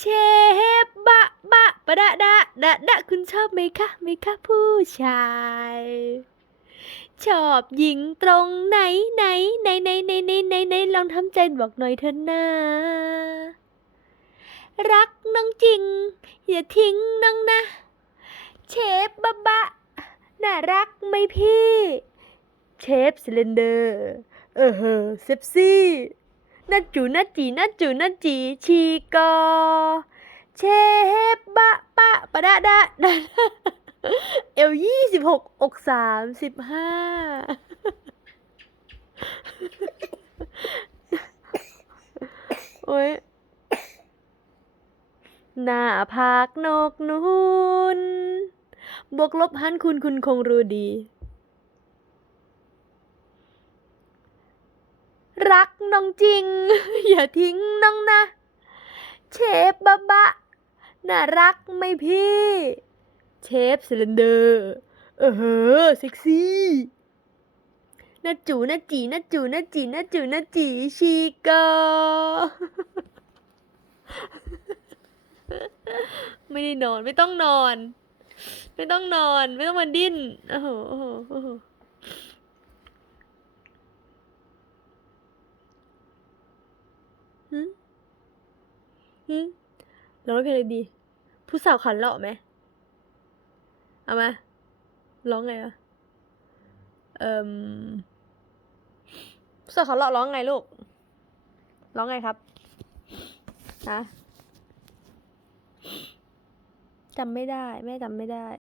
เชฟบะบะปะดะดะดะดะคุณชอบไหมคะไหมคะผู้ชาย ชอบหญิงตรงไหนไหนไหนไหนไหนไหนไหนไหนลองทำใจบอกหน่อยเถอะนะรักน้องจริง อย่าทิ้งน้องนะ เชฟบะบะน่ารักไหมพี่ เชฟซิเลนเดอร์ เออเฮอเซฟซี่ น่าจูน่าจีน่าจูน่าจีชีกอเชฟบะปะปะดะดะดะเอลยี่สิบหกอกสามสิบห้าโอ้ยหน้าผากนกนูนบวกลบหันคุณคุณคงรู้ดี รักน้องจริง อย่าทิ้งน้องนะ เชฟบะบะ น่ารักไหมพี่ เชฟซิลินเดอร์ เออเฮอเซ็กซี่น่าจูน่าจีน่าจูน่าจีน่าจูน่าจีชีกไม่ได้นอนไม่ต้องนอน ไม่ต้องนอน ไม่ต้องมาดิ้นโอ้โหโอ้โหโอ้โหหืม ร้องเพลงอะไรดี ผู้สาวขันเหลาะไหม เอามา ร้องไงอะเอ่มผู้สาวขันเหลาะร้องไงลูก ร้องไงครับฮะจำไม่ได้ แม่จำไม่ได้